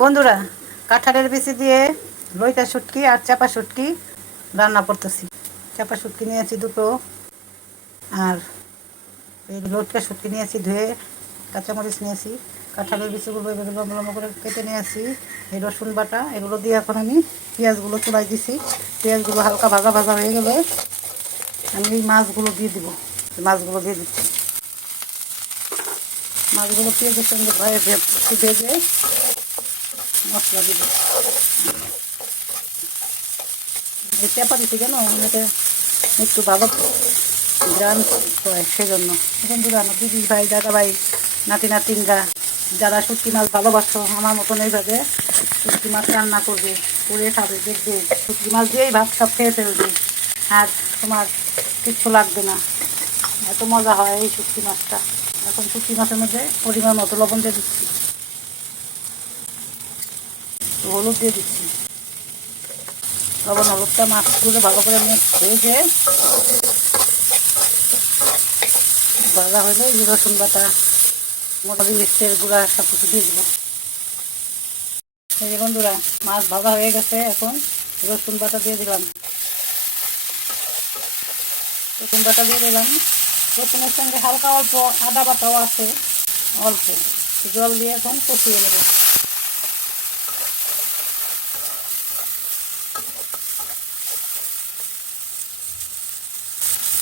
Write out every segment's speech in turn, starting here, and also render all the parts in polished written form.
বন্ধুরা, কাঁঠালের বিচি দিয়ে লইটা শুটকি আর চাপা শুটকি রান্না করতেছি। চাপা শুটকি নিয়েছি দুটো, আর এই লইটা শুটকি নিয়েছি ধুয়ে, কাঁচামরিচ নিয়েছি, কাঁঠালের বিচিগুলো এভাবে লম্বা লম্বা করে কেটে নিয়েছি, এই রসুন বাটা এগুলো দিয়ে এখন আমি পেঁয়াজগুলো চুলাই দিছি। পেঁয়াজগুলো হালকা ভাজা ভাজা হয়ে গেলে আমি এই মাছগুলো দিয়ে দিব। মাছগুলো দিয়ে দিচ্ছি। মাছগুলো পেঁয়াজের সঙ্গে ভেজে মশলা দিব। এই পেঁপা দিচ্ছি কেন, এটা একটু ভালো গ্রান হয় সেজন্য। বন্ধুরা, আমার দিদি ভাই, দাদা ভাই, নাতি নাতিনরা যারা শুটকি মাছ ভালোবাসো, আমার মতন এইভাবে শুটকি মাছ রান্না করবে, করে খাবে, দেখবে শুটকি মাছ দিয়েই ভাত সব খেয়ে ফেলবে, আর তোমার কিচ্ছু লাগবে না। এত মজা হয় এই শুটকি মাছটা। এখন শুটকি মাছের মধ্যে পরিমাণ মতো লবণ দিয়ে দিচ্ছি, হলুদ দিয়ে দিচ্ছি। লবণ হলুদটা মাছগুলো ভালো করে ভেজে ভাজা হলে রসুন বাটা, মরিচের গুঁড়া সব কিছু দিয়ে দেবো। এই যে বন্ধুরা, মাছ ভাজা হয়ে গেছে, এখন রসুন বাটা দিয়ে দিলাম। রসুন বাটা দিয়ে দিলাম। রসুনের সঙ্গে হালকা অল্প আদা বাটাও আছে, অল্প জল দিয়ে এখন কষিয়ে নেব।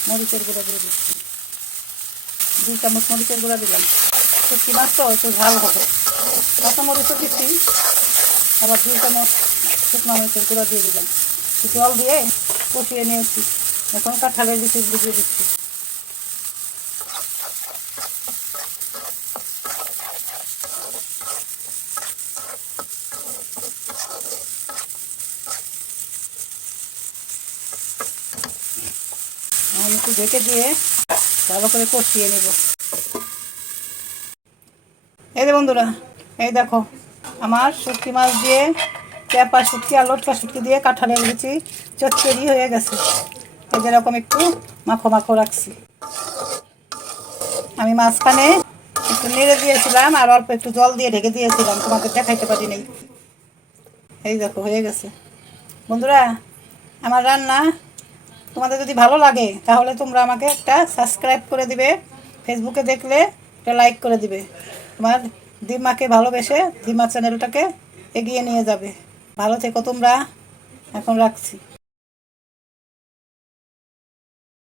মরিচের গুঁড়া দিয়ে দিচ্ছি, 2 চামচ মরিচের গুঁড়া দিলাম। শুটকি মাছ তো একটু ঝাল হবে, কাঁচা মরিচও দিচ্ছি, আবার 2 চামচ শুকনো মরিচের গুঁড়া দিয়ে দিলাম। জল দিয়ে কষিয়ে নিয়েছি, এখন কাঁঠালের বিচি দিয়ে দিচ্ছি। এখন একটু ঢেকে দিয়ে ভালো করে কষিয়ে নেব। এই যে বন্ধুরা, এই দেখো আমার শুটকি মাছ দিয়ে, চাপা শুটকি আর লটকা শুটকি দিয়ে কাঁঠালের বিচি চচ্চড়ি হয়ে গেছে। এই যেরকম একটু মাখো মাখো রাখছি। আমি মাঝখানে একটু নেড়ে দিয়েছিলাম আর অল্প একটু জল দিয়ে ঢেকে দিয়েছিলাম, তোমাকে দেখাইতে পারি নাই। এই দেখো হয়ে গেছে। বন্ধুরা, আমার রান্না তোমাদের যদি ভালো লাগে তাহলে তোমরা আমাকে একটা সাবস্ক্রাইব করে দিবে, ফেসবুকে দেখলে একটা লাইক করে দিবে। তোমার দিমাকে ভালোবেসে দিমা চ্যানেলটাকে এগিয়ে নিয়ে যাবে। ভালো থেকো তোমরা, এখন রাখছি।